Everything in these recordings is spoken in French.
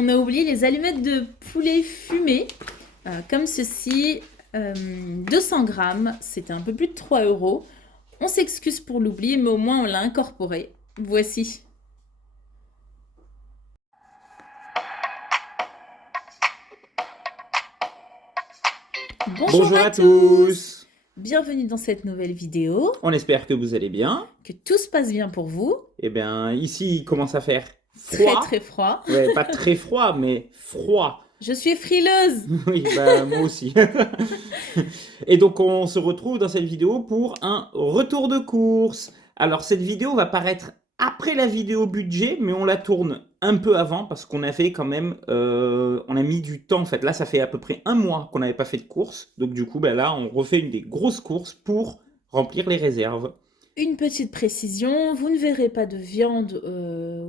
On a oublié les allumettes de poulet fumées, comme ceci, 200 grammes, c'était un peu plus de 3 euros. On s'excuse pour l'oubli, mais au moins on l'a incorporé. Voici. Bonjour Bonjour à à tous! tous. Bienvenue dans cette nouvelle vidéo. On espère que vous allez bien. Que tout se passe bien pour vous. Eh bien, ici, il commence à faire Très froid. très froid. Ouais, pas très froid, mais froid. Je suis frileuse. Oui, bah moi aussi. Et donc, on se retrouve dans cette vidéo pour un retour de course. Alors, cette vidéo va paraître après la vidéo budget, mais on la tourne un peu avant parce qu'on a fait quand même, on a mis du temps en fait. Là, ça fait à peu près un mois qu'on n'avait pas fait de course. Donc, du coup, bah, là, on refait une des grosses courses pour remplir les réserves. Une petite précision, vous ne verrez pas de viande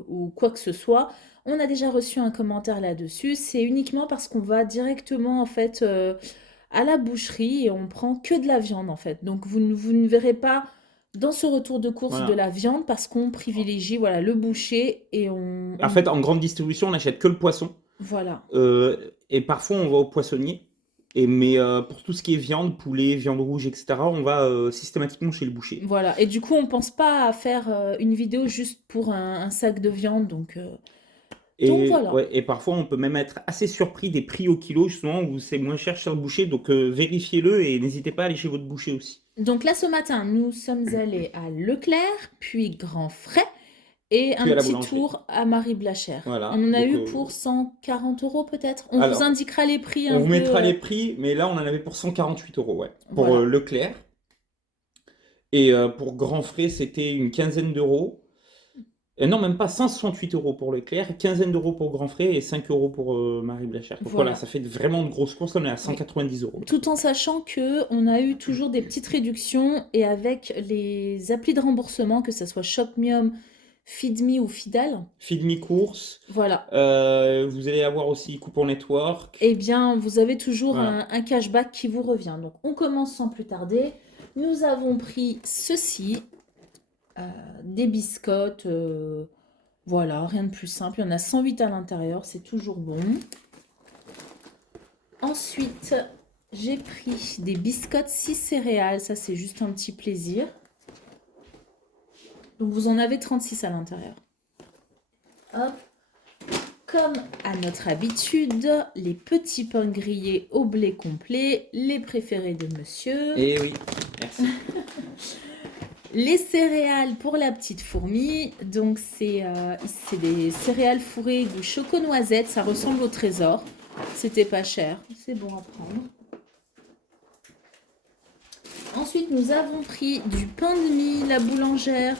ou quoi que ce soit. On a déjà reçu un commentaire là-dessus. C'est uniquement parce qu'on va directement en fait à la boucherie et on prend que de la viande en fait. Donc vous ne verrez pas dans ce retour de course de Voilà. la viande parce qu'on privilégie voilà le boucher et En fait, en grande distribution, on n'achète que le poisson. voilà. Et parfois, on va au poissonnier. Mais pour tout ce qui est viande, poulet, viande rouge, etc., on va systématiquement chez le boucher. Voilà. Et du coup, on pense pas à faire une vidéo juste pour un sac de viande. Donc Et, voilà. ouais, et parfois, on peut même être assez surpris des prix au kilo, justement, où c'est moins cher chez le boucher. Donc, vérifiez-le et n'hésitez pas à aller chez votre boucher aussi. Donc là, ce matin, nous sommes allés à Leclerc, puis Grand Frais, et Puis un à la petit boulangerie. tour à Marie-Blachère. Voilà. On en a Donc, eu pour 140 euros peut-être. On vous alors, indiquera les prix on un vous peu. mettra les prix, mais là, on en avait pour 148 euros, ouais. Pour Voilà. Leclerc. Et pour Grand Frais, c'était une quinzaine d'euros. Non, même pas 168 euros pour Leclerc, quinzaine d'euros pour Grand Frais et 5 euros pour Marie Blachère. Donc voilà, Voilà. ça fait vraiment de grosses courses. Là, on est à Oui. 190 euros. Tout en sachant que on a eu toujours des petites réductions et avec les applis de remboursement, que ce soit Shopmium, Feedme ou Fidal, Feed Me Course. voilà. Vous allez avoir aussi Coupon Network. Eh bien, vous avez toujours Voilà. un cashback qui vous revient. Donc, on commence sans plus tarder. Nous avons pris ceci, des biscottes, voilà, rien de plus simple. Il y en a 108 à l'intérieur, c'est toujours bon. Ensuite, j'ai pris des biscottes 6 céréales. Ça, c'est juste un petit plaisir. Donc, vous en avez 36 à l'intérieur. Hop. Comme à notre habitude, les petits pains grillés au blé complet, les préférés de monsieur. Et oui, merci. Les céréales pour la petite fourmi. Donc, c'est des céréales fourrées de choco-noisette. Ça ressemble au trésor. C'était pas cher. C'est bon à prendre. Ensuite, nous avons pris du pain de mie, la boulangère.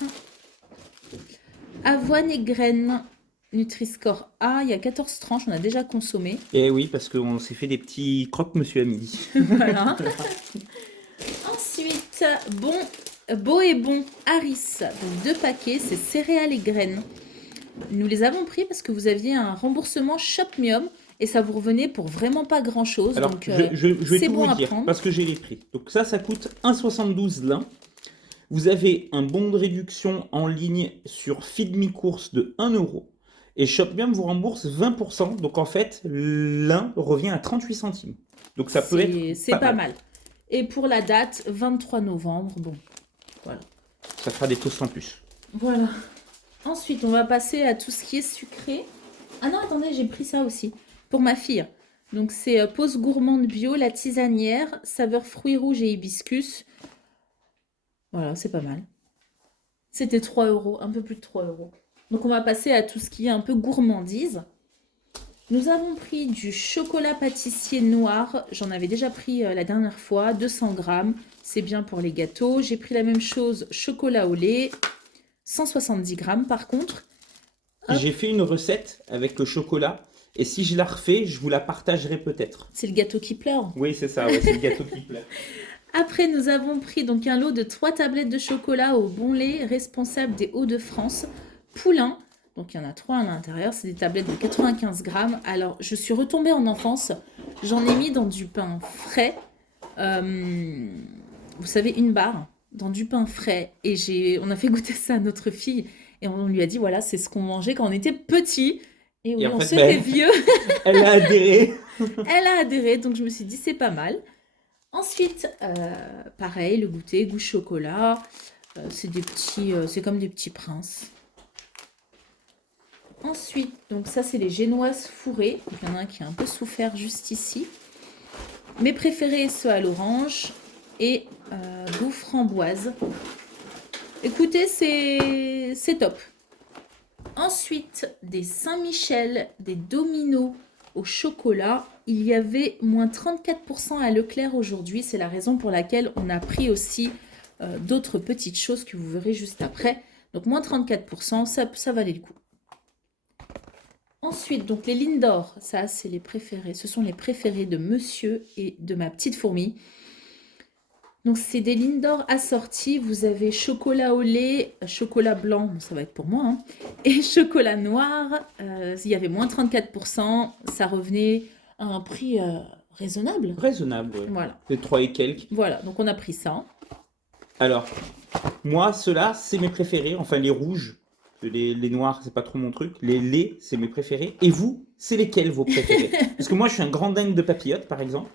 Avoine et graines. Nutri-Score A, il y a 14 tranches, on a déjà consommé. Et oui, parce qu'on s'est fait des petits croque-monsieur à midi. Voilà. Ensuite, Beau et Bon Harris, donc 2 paquets, c'est céréales et graines. Nous les avons pris parce que vous aviez un remboursement Shopmium et ça vous revenait pour vraiment pas grand chose. Alors, Donc, je vais c'est tout bon vous à dire, prendre. parce que j'ai les prix. Donc ça coûte 1,72 l'un. Vous avez un bon de réduction en ligne sur Feed Me Course de 1 euro. Et Shopmium vous rembourse 20%. Donc en fait, l'un revient à 38 centimes. Donc ça peut être C'est pas mal. Et pour la date, 23 novembre, bon, voilà. Ça fera des toasts en plus. Voilà. Ensuite, on va passer à tout ce qui est sucré. Ah non, attendez, j'ai pris ça aussi. Pour ma fille. Donc, c'est Pause Gourmande Bio, la tisanière, saveur fruits rouges et hibiscus. Voilà, c'est pas mal. C'était 3 euros, un peu plus de 3 euros. Donc, on va passer à tout ce qui est un peu gourmandise. Nous avons pris du chocolat pâtissier noir. J'en avais déjà pris la dernière fois, 200 grammes. C'est bien pour les gâteaux. J'ai pris la même chose, chocolat au lait. 170 grammes par contre. J'ai fait une recette avec le chocolat. Et si je la refais, je vous la partagerai peut-être. C'est le gâteau qui pleure. Oui, c'est ça, ouais, c'est le gâteau qui plaît. Après, nous avons pris donc un lot de 3 tablettes de chocolat au bon lait, responsable des Hauts-de-France. Poulain, donc il y en a 3 à l'intérieur, c'est des tablettes de 95 grammes. Alors, je suis retombée en enfance, j'en ai mis dans du pain frais, vous savez, une barre, dans du pain frais. Et on a fait goûter ça à notre fille, et on lui a dit, voilà, c'est ce qu'on mangeait quand on était petit. Et Et oui, en on fait, se fait ben, vieux. elle a adhéré. Elle a adhéré, donc je me suis dit, c'est pas mal. Ensuite, pareil, le goûter, goût chocolat. C'est des petits, c'est comme des petits princes. Ensuite, donc ça, c'est les génoises fourrées. Donc, il y en a un qui a un peu souffert juste ici. Mes préférés, ceux à l'orange et goût framboise. Écoutez, c'est top. Ensuite, des Saint-Michel, des dominos au chocolat. Il y avait moins 34% à Leclerc aujourd'hui. C'est la raison pour laquelle on a pris aussi d'autres petites choses que vous verrez juste après. Donc moins 34%, ça valait le coup. Ensuite, donc les Lindor, ça c'est les préférés. Ce sont les préférés de monsieur et de ma petite fourmi. Donc c'est des Lindor assortis. Vous avez chocolat au lait, chocolat blanc, bon, ça va être pour moi, hein, et chocolat noir. Il y avait moins 34%. Ça revenait à un prix raisonnable. Raisonnable, ouais. Voilà. C'est 3 et quelques. Voilà, donc on a pris ça. Alors, moi, ceux-là, c'est mes préférés. Enfin, les rouges. Les noirs, c'est pas trop mon truc. Les laits, c'est mes préférés. Et vous, c'est lesquels vos préférés? Parce que moi, je suis un grand dingue de papillotes, par exemple.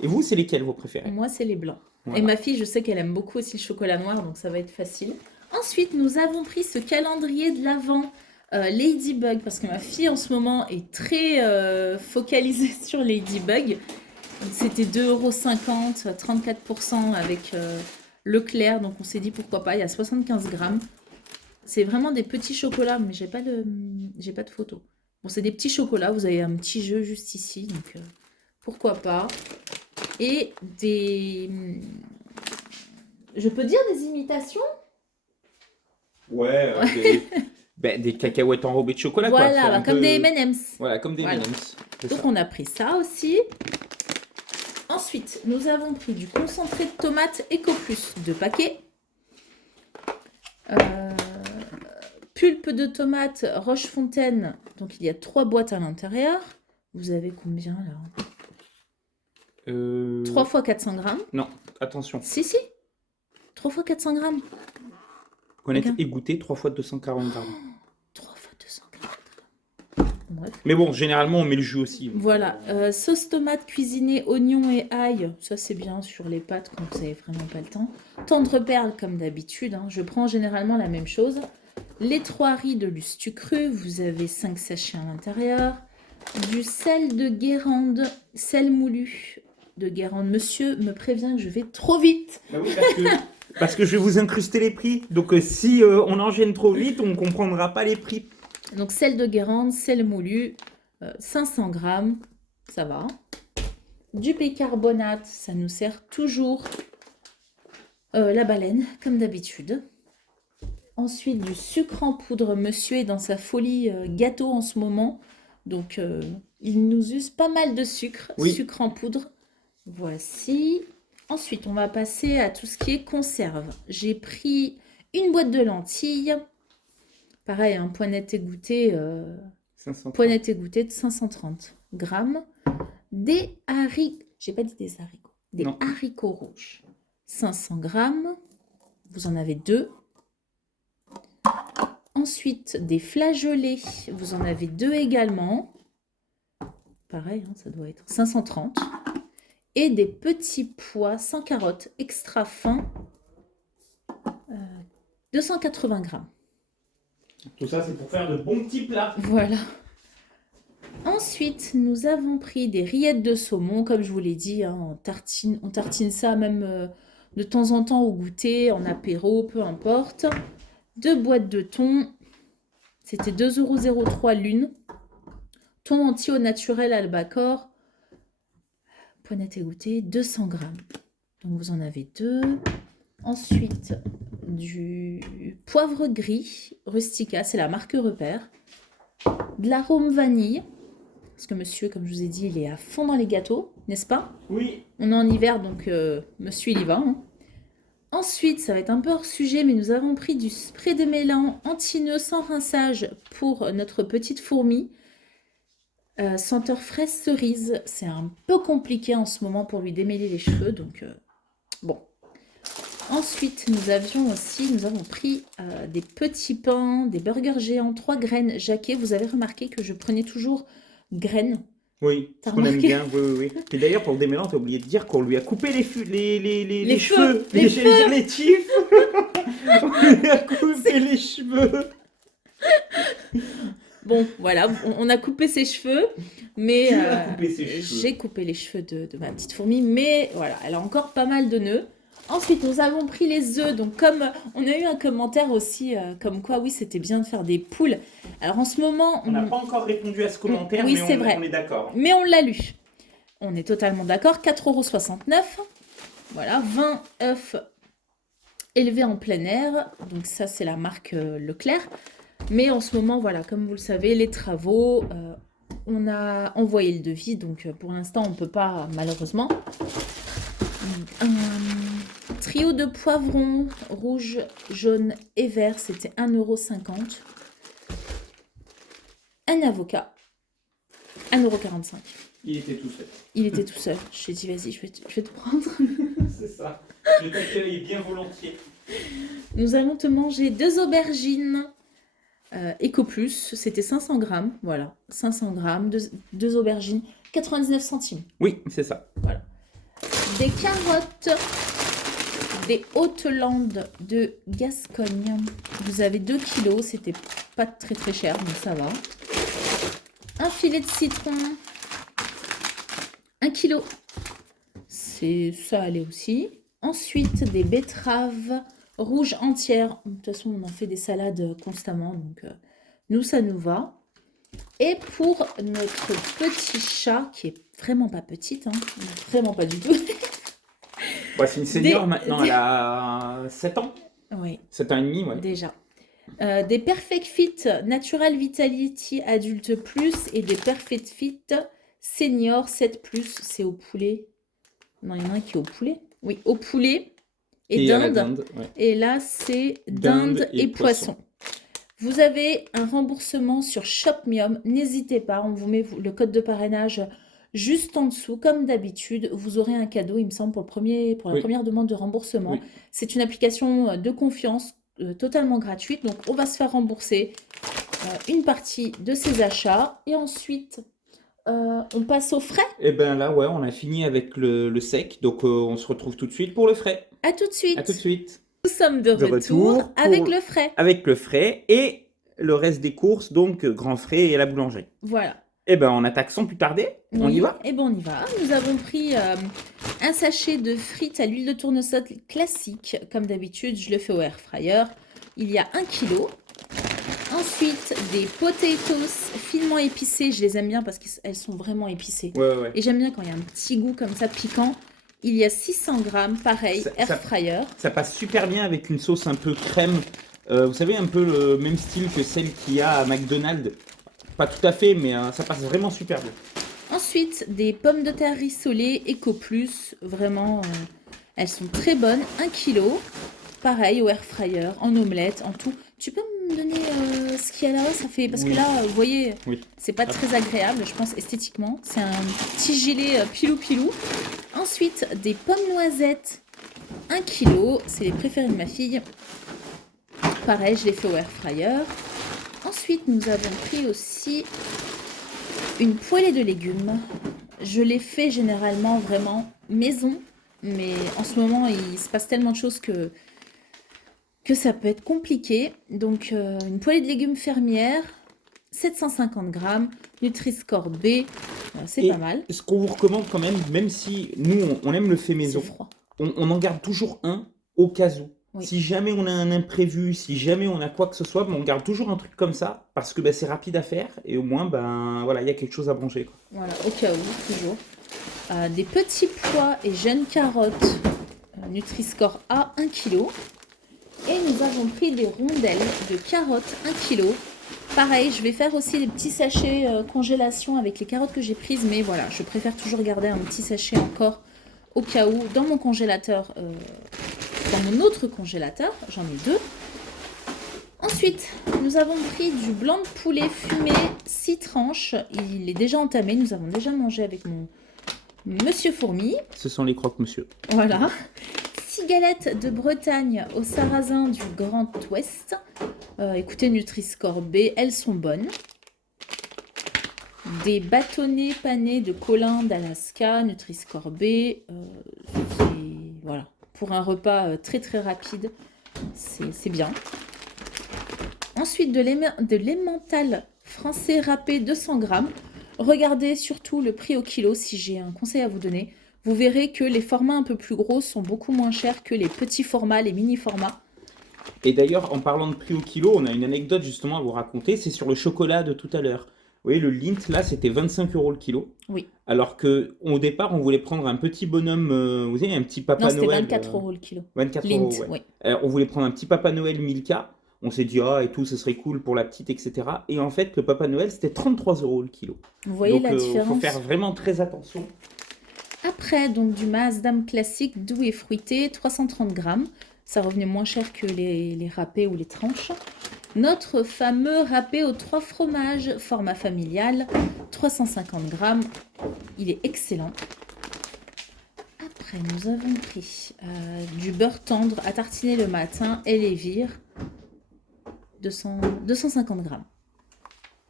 Et vous, c'est lesquels vos préférés? Moi, c'est les blancs. Voilà. Et ma fille, je sais qu'elle aime beaucoup aussi le chocolat noir, donc ça va être facile. Ensuite, nous avons pris ce calendrier de l'Avent Ladybug, parce que ma fille, en ce moment, est très focalisée sur Ladybug. C'était 2,50 €, 34% avec Leclerc, donc on s'est dit pourquoi pas, il y a 75 grammes. C'est vraiment des petits chocolats, mais j'ai pas de photo. Bon, c'est des petits chocolats, vous avez un petit jeu juste ici, donc pourquoi pas. Et des... Je peux dire des imitations? Ouais, des cacahuètes enrobées de chocolat, quoi. Voilà, C'est bah, un comme peu- des M&M's. Voilà, comme des Voilà. M&M's. C'est Donc ça. on a pris ça aussi. Ensuite, nous avons pris du concentré de tomate Eco Plus, 2 paquets. Pulpe de tomate Rochefontaine, donc il y a 3 boîtes à l'intérieur. Vous avez combien là? 3 fois 400 grammes. Non, attention. Si, 3 fois 400 grammes. Connaître Regarde. et goûter 3 fois 240 grammes. 3 fois 240 grammes. Bref. Mais bon, généralement, on met le jus aussi. Donc, Voilà, sauce tomate cuisinée, oignon et ail, ça c'est bien sur les pâtes quand vous n'avez vraiment pas le temps. Tendre perle comme d'habitude, hein. Je prends généralement la même chose. Les 3 riz de lustu cru, vous avez 5 sachets à l'intérieur. Du sel de Guérande, sel moulu de Guérande. Monsieur me prévient que je vais trop vite. Bah oui, parce que je vais vous incruster les prix. Donc si on enchaîne trop vite, on ne comprendra pas les prix. Donc sel de Guérande, sel moulu, 500 grammes, ça va. Du bicarbonate, ça nous sert toujours. La baleine, comme d'habitude. Ensuite, du sucre en poudre. Monsieur est dans sa folie gâteau en ce moment. Donc, il nous use pas mal de sucre. Oui. Sucre en poudre. Voici. Ensuite, on va passer à tout ce qui est conserve. J'ai pris une boîte de lentilles. Pareil, un poinette égouttée. 530. Poinette égouttée de 530 grammes. Des haricots. J'ai pas dit des haricots. Des Non. haricots rouges. 500 grammes. Vous en avez 2. Ensuite, des flageolets. Vous en avez 2 également. Pareil, hein, ça doit être 530. Et des petits pois sans carottes extra fins. 280 grammes. Tout ça, c'est pour faire de bons petits plats. Voilà. Ensuite, nous avons pris des rillettes de saumon, comme je vous l'ai dit, hein, on tartine ça même de temps en temps au goûter, en apéro, peu importe. 2 boîtes de thon, c'était 2,03 € l'une. Thon entier au naturel albacore, poinette égouttée, 200 grammes. Donc vous en avez 2. Ensuite, du poivre gris rustica, c'est la marque Repère. De l'arôme vanille, parce que monsieur, comme je vous ai dit, il est à fond dans les gâteaux, n'est-ce pas? Oui. On est en hiver, donc monsieur, il y va. Hein. Ensuite, ça va être un peu hors sujet, mais nous avons pris du spray démêlant anti-nœud sans rinçage pour notre petite fourmi. Senteur fraise cerise. C'est un peu compliqué en ce moment pour lui démêler les cheveux, donc bon. Ensuite, nous avons pris des petits pains, des burgers géants, 3 graines Jacquet. Vous avez remarqué que je prenais toujours graines. Oui, T'as ce qu'on aime remarqué? bien, oui, oui, oui. Et d'ailleurs, pour le démêlant, t'as oublié de dire qu'on lui a coupé les Cheveux, cheveux. les J'allais dire les tifs. On lui a coupé les cheveux. Bon, voilà, on a coupé ses cheveux, mais Tu as coupé ses cheveux. j'ai coupé les cheveux de ma petite fourmi, mais voilà, elle a encore pas mal de nœuds. Ensuite, nous avons pris les œufs, donc comme on a eu un commentaire aussi, comme quoi, oui, c'était bien de faire des poules. Alors en ce moment, On n'a pas encore répondu à ce commentaire, oui, mais c'est vrai. on est d'accord. Mais on l'a lu. On est totalement d'accord, 4,69 €. Voilà, 20 œufs élevés en plein air, donc ça c'est la marque Leclerc. Mais en ce moment, voilà, comme vous le savez, les travaux, on a envoyé le devis, donc pour l'instant, on ne peut pas, malheureusement. Un trio de poivrons rouge, jaune et vert, c'était 1,50 €. Un avocat, 1,45 €. Il était tout seul. Il était tout seul. Je lui ai dit, vas-y, je vais te prendre. C'est ça. Je t'accueille bien volontiers. Nous allons te manger 2 aubergines Eco Plus. C'était 500 grammes. Voilà, 500 grammes, 2 aubergines, 99 centimes. Oui, c'est ça. Voilà. Des carottes des Hautes-Landes de Gascogne. Vous avez 2 kilos. C'était pas très très cher, donc ça va. Un filet de citron. 1 kilo. Ça allait aussi. Ensuite, des betteraves rouges entières. De toute façon, on en fait des salades constamment, donc nous, ça nous va. Et pour notre petit chat, qui est vraiment pas petite, hein, vraiment pas du tout. Ouais, c'est une senior maintenant, elle a 7 ans. Oui. 7 ans et demi, ouais. Déjà. Des Perfect Fit Natural Vitality Adulte Plus et des Perfect Fit Senior 7 Plus. C'est au poulet. Non, il y en a un qui est au poulet. Oui, au poulet et à la dinde. dinde, ouais. Et là, c'est dinde et poisson. Vous avez un remboursement sur Shopmium. N'hésitez pas, on vous met le code de parrainage juste en dessous. Comme d'habitude, vous aurez un cadeau, il me semble, pour la première demande de remboursement. Oui. C'est une application de confiance totalement gratuite. Donc, on va se faire rembourser une partie de ces achats. Et ensuite, on passe au frais. Et bien là, ouais, on a fini avec le sec. Donc, on se retrouve tout de suite pour le frais. À tout de suite. À tout de suite. Nous sommes de retour avec le frais. Avec le frais et le reste des courses, donc grand frais et la boulangerie. Voilà. Et ben on attaque sans plus tarder. Oui, on y va. Et ben on y va. Nous avons pris un sachet de frites à l'huile de tournesol classique. Comme d'habitude, je le fais au air fryer. Il y a 1 kg. Ensuite, des potatoes finement épicées. Je les aime bien parce qu'elles sont vraiment épicées. Ouais. Et j'aime bien quand il y a un petit goût comme ça piquant. Il y a 600 grammes, pareil, air fryer. Ça passe super bien avec une sauce un peu crème. Vous savez, un peu le même style que celle qu'il y a à McDonald's. Pas tout à fait, mais ça passe vraiment super bien. Ensuite, des pommes de terre rissolées Eco Plus. Vraiment, elles sont très bonnes. 1 kg. Pareil, au air fryer, en omelette, en tout. Tu peux me donner ce qu'il y a là-bas? Ça fait... Parce que là, vous voyez, c'est pas très agréable, je pense, esthétiquement. C'est un petit gilet pilou-pilou. Ensuite, des pommes noisettes, 1 kg. C'est les préférés de ma fille. Pareil, je les fais au air fryer. Ensuite, nous avons pris aussi une poêlée de légumes. Je les fais généralement vraiment maison. Mais en ce moment, il se passe tellement de choses que ça peut être compliqué. Donc, une poêlée de légumes fermière, 750 grammes, Nutri-Score B, c'est pas mal. Ce qu'on vous recommande quand même si nous, on aime le fait maison, on en garde toujours un au cas où. Oui. Si jamais on a un imprévu, si jamais on a quoi que ce soit, on garde toujours un truc comme ça, parce que c'est rapide à faire, et au moins, voilà, il y a quelque chose à manger. Quoi. Voilà, au cas où, toujours. Des petits pois et jeunes carottes, Nutri-Score A, 1 kg. Et nous avons pris des rondelles de carottes, 1 kg. Pareil, je vais faire aussi des petits sachets congélation avec les carottes que j'ai prises. Mais voilà, je préfère toujours garder un petit sachet encore au cas où dans mon congélateur, dans mon autre congélateur. J'en ai 2. Ensuite, nous avons pris du blanc de poulet fumé, 6 tranches. Il est déjà entamé. Nous avons déjà mangé avec mon Monsieur Fourmi. Ce sont les croque-monsieur. Voilà. 6 galettes de Bretagne au sarrasin du Grand Ouest. Écoutez, Nutri-Score B, elles sont bonnes. Des bâtonnets panés de Colin d'Alaska, Nutri-Score B. Voilà, pour un repas très très rapide, c'est bien. Ensuite, de l'emmental français râpé 200 grammes. Regardez surtout le prix au kilo si j'ai un conseil à vous donner. Vous verrez que les formats un peu plus gros sont beaucoup moins chers que les petits formats, les mini formats. Et d'ailleurs, en parlant de prix au kilo, on a une anecdote justement à vous raconter. C'est sur le chocolat de tout à l'heure. Vous voyez, le Lindt, là, c'était 25 € le kilo. Oui. Alors qu'au départ, on voulait prendre un petit bonhomme, vous savez, un petit Papa Non, c'était Noël. 24 € le kilo. 24 Lindt, €, ouais. oui. On voulait prendre un petit Papa Noël Milka. On s'est dit, ah, et tout, ce serait cool pour la petite, etc. Et en fait, le Papa Noël, c'était 33 € le kilo. Vous voyez Donc, la différence? faut faire vraiment très attention. Après, donc du Maasdam classique doux et fruité, 330 grammes. Ça revenait moins cher que les râpés ou les tranches. Notre fameux râpé aux 3 fromages, format familial, 350 grammes. Il est excellent. Après, nous avons pris du beurre tendre à tartiner le matin et Lévire, 250 grammes.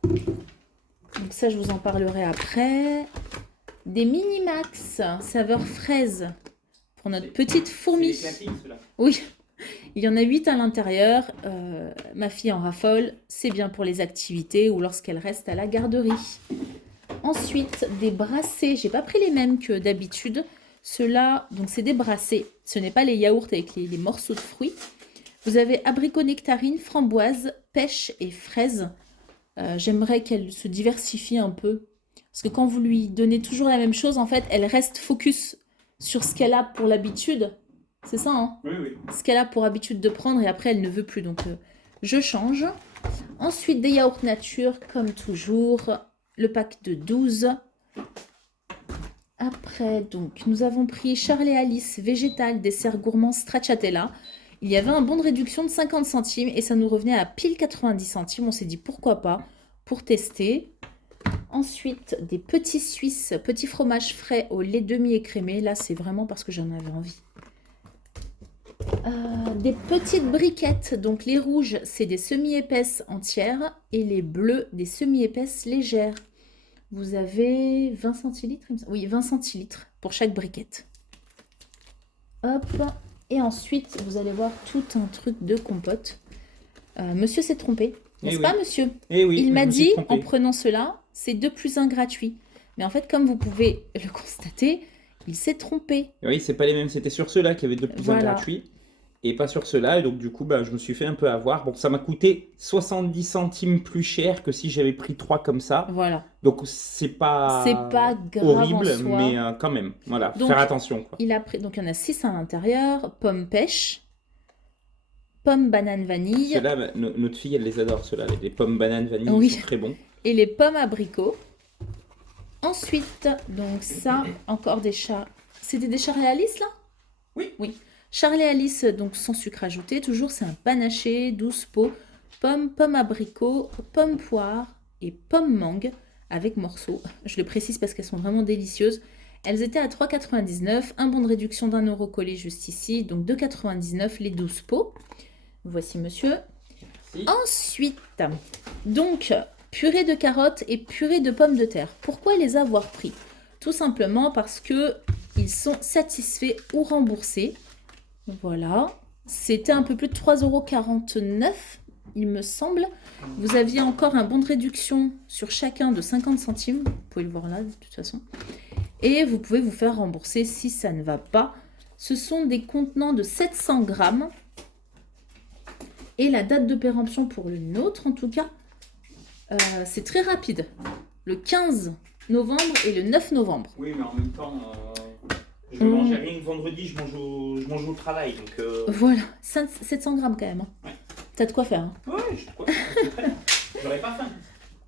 Donc ça, je vous en parlerai après. Des Minimax saveur fraise pour notre petite fourmi. C'est les classiques, ceux-là. Oui, il y en a 8 à l'intérieur. Ma fille en raffole. C'est bien pour les activités ou lorsqu'elle reste à la garderie. Ensuite, des brassés. J'ai pas pris les mêmes que d'habitude. Ceux-là, donc c'est des brassés. Ce n'est pas les yaourts avec les morceaux de fruits. Vous avez abricot nectarine, framboise, pêche et fraise. J'aimerais qu'elle se diversifie un peu. Parce que quand vous lui donnez toujours la même chose, en fait, elle reste focus sur ce qu'elle a pour l'habitude. C'est ça, hein? Oui, oui. Ce qu'elle a pour habitude de prendre et après, elle ne veut plus. Donc, je change. Ensuite, des yaourts nature, comme toujours. Le pack de 12. Après, donc, nous avons pris Charlie Alice végétal dessert gourmand stracciatella. Il y avait un bon de réduction de 50 centimes et ça nous revenait à pile 90 centimes. On s'est dit pourquoi pas pour tester. Ensuite, des petits Suisses, petits fromages frais au lait demi-écrémé. Là, c'est vraiment parce que j'en avais envie. Des petites briquettes. Donc, les rouges, c'est des semi-épaisses entières et les bleus, des semi-épaisses légères. Vous avez 20 centilitres? Oui, 20 centilitres pour chaque briquette. Hop. Et ensuite, vous allez voir tout un truc de compote. Monsieur s'est trompé. N'est-ce pas, monsieur? Oui, Il m'a dit, trompé. en prenant cela, c'est 2 plus 1 gratuit. Mais en fait, comme vous pouvez le constater, il s'est trompé. Oui, c'est pas les mêmes. C'était sur ceux-là qui avaient 2 plus 1 Voilà. gratuit. Et pas sur ceux-là. Et donc, du coup, je me suis fait un peu avoir. Bon, ça m'a coûté 70 centimes plus cher que si j'avais pris 3 comme ça. Voilà. Donc, c'est pas grave horrible, en soi. mais quand même. Voilà, Donc, faire attention, quoi. Il a pris, donc, il y en a 6 à l'intérieur. Pomme pêche, pomme banane vanille Ceux-là, notre fille, elle les adore, ceux-là. Les pommes bananes vanille, Oui. ils sont très bons. et les pommes abricots. Ensuite, donc ça, encore des chats. C'était des Charlie Alice, là? Oui. Oui. Charlie Alice, donc sans sucre ajouté. Toujours, c'est un panaché, 12 pots. Pomme abricot, pomme poire et pomme mangue avec morceaux. Je le précise parce qu'elles sont vraiment délicieuses. Elles étaient à 3,99. Un bon de réduction d'1 € collé juste ici. Donc 2,99 les 12 pots. Voici, monsieur. Merci. Ensuite, donc, purée de carottes et purée de pommes de terre. Pourquoi les avoir pris? Tout simplement parce que ils sont satisfaits ou remboursés. Voilà. C'était un peu plus de 3,49 €, il me semble. Vous aviez encore un bon de réduction sur chacun de 50 centimes. Vous pouvez le voir là, de toute façon. Et vous pouvez vous faire rembourser si ça ne va pas. Ce sont des contenants de 700 grammes. Et la date de péremption pour le nôtre, en tout cas, c'est très rapide. Le 15 novembre et le 9 novembre. Oui, mais en même temps, je ne mangeais rien que vendredi, je mange au travail. Donc, Voilà, 700 grammes quand même. Hein. Ouais. T'as de quoi faire. Hein. Ouais, je crois que j'aurais pas faim.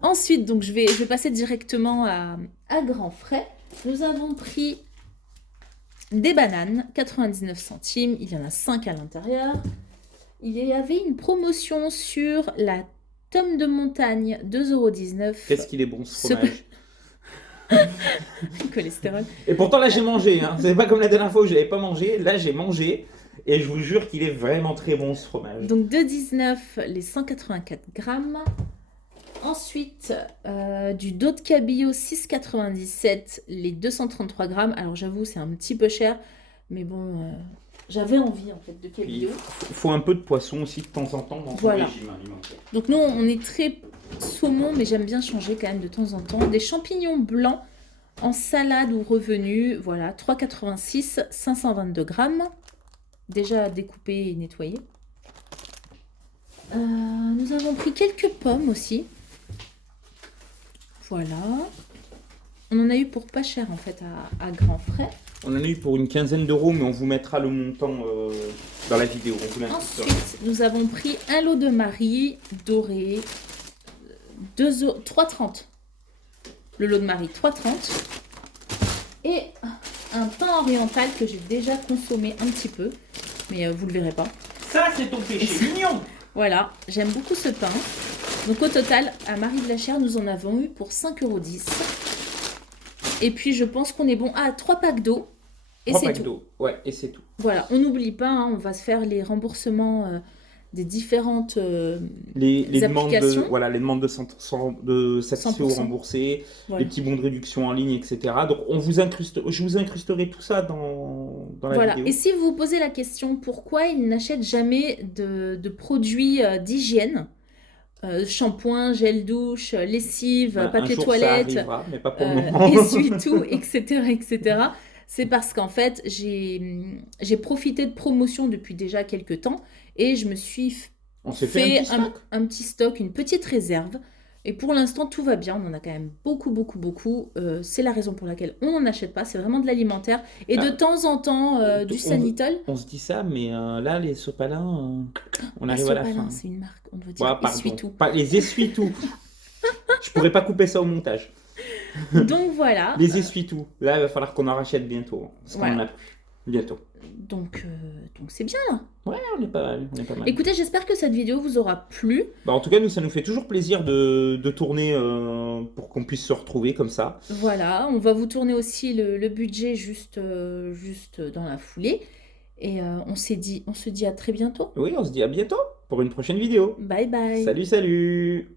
Ensuite, donc, je vais passer directement à Grand Frais. Nous avons pris des bananes, 99 centimes. Il y en a 5 à l'intérieur. Il y avait une promotion sur la tome de montagne, 2,19 €. Qu'est-ce qu'il est bon ce fromage. Cholestérol. Et pourtant là j'ai mangé, hein. C'est pas comme la dernière fois où j'avais pas mangé. Là j'ai mangé. Et je vous jure qu'il est vraiment très bon ce fromage. Donc 2,19 les 184 grammes. Ensuite, du dos de cabillaud 6,97 les 233 grammes. Alors j'avoue, c'est un petit peu cher, mais bon, j'avais envie en fait de Il cabillaud. faut un peu de poisson aussi de temps en temps dans son Voilà. régime alimentaire. Donc nous, on est très saumon, mais j'aime bien changer quand même de temps en temps. Des champignons blancs en salade ou revenu, voilà, 3,86, 522 grammes. Déjà découpés et nettoyés. Nous avons pris quelques pommes aussi. Voilà. On en a eu pour pas cher en fait à grands frais. On en a eu pour une quinzaine d'euros, mais on vous mettra le montant dans la vidéo. On vous l'indiquera. Ensuite, nous avons pris un lot de Marie doré, 3,30. Le lot de Marie, 3,30. Et un pain oriental que j'ai déjà consommé un petit peu, mais vous le verrez pas. Ça, c'est ton péché mignon. Voilà, j'aime beaucoup ce pain. Donc au total, à Marie de la Chaire, nous en avons eu pour 5,10 €. Et puis je pense qu'on est bon. Ah, 3 packs d'eau. Et 3 c'est packs tout. d'eau. Ouais, et c'est tout. Voilà, on n'oublie pas, hein, on va se faire les remboursements des différentes Les demandes applications. voilà, les demandes de satisfait ou 100%. remboursé, Voilà. les petits bons de réduction en ligne, etc. Donc je vous incrusterai tout ça dans la Voilà. vidéo. Et si vous vous posez la question pourquoi ils n'achètent jamais de produits d'hygiène, shampoing, gel douche, lessive, Un papier jour, ça toilette, arrivera, mais pas pour le moment. essuie-tout, etc., etc. C'est parce qu'en fait, j'ai profité de promotions depuis déjà quelques temps et je me suis On s'est fait un petit stock. un petit stock, une petite réserve. Et pour l'instant, tout va bien. On en a quand même beaucoup, beaucoup, beaucoup. C'est la raison pour laquelle on n'en achète pas. C'est vraiment de l'alimentaire. Et de temps en temps, du Sanitol. On se dit ça, mais là, les sopalins, on arrive à la fin. C'est une marque. On doit dire Ouais, essuie-tout. Pas les essuie-tout. Je pourrais pas couper ça au montage. Donc voilà. Les essuie-tout. Là, il va falloir qu'on en rachète bientôt. Parce qu'on en a plus. Bientôt. Donc c'est bien là. Ouais, on est pas mal. Écoutez, j'espère que cette vidéo vous aura plu. Bah, en tout cas, nous, ça nous fait toujours plaisir de tourner pour qu'on puisse se retrouver comme ça. Voilà, on va vous tourner aussi le budget juste dans la foulée. Et on se dit à très bientôt. Oui, on se dit à bientôt pour une prochaine vidéo. Bye bye. Salut, salut!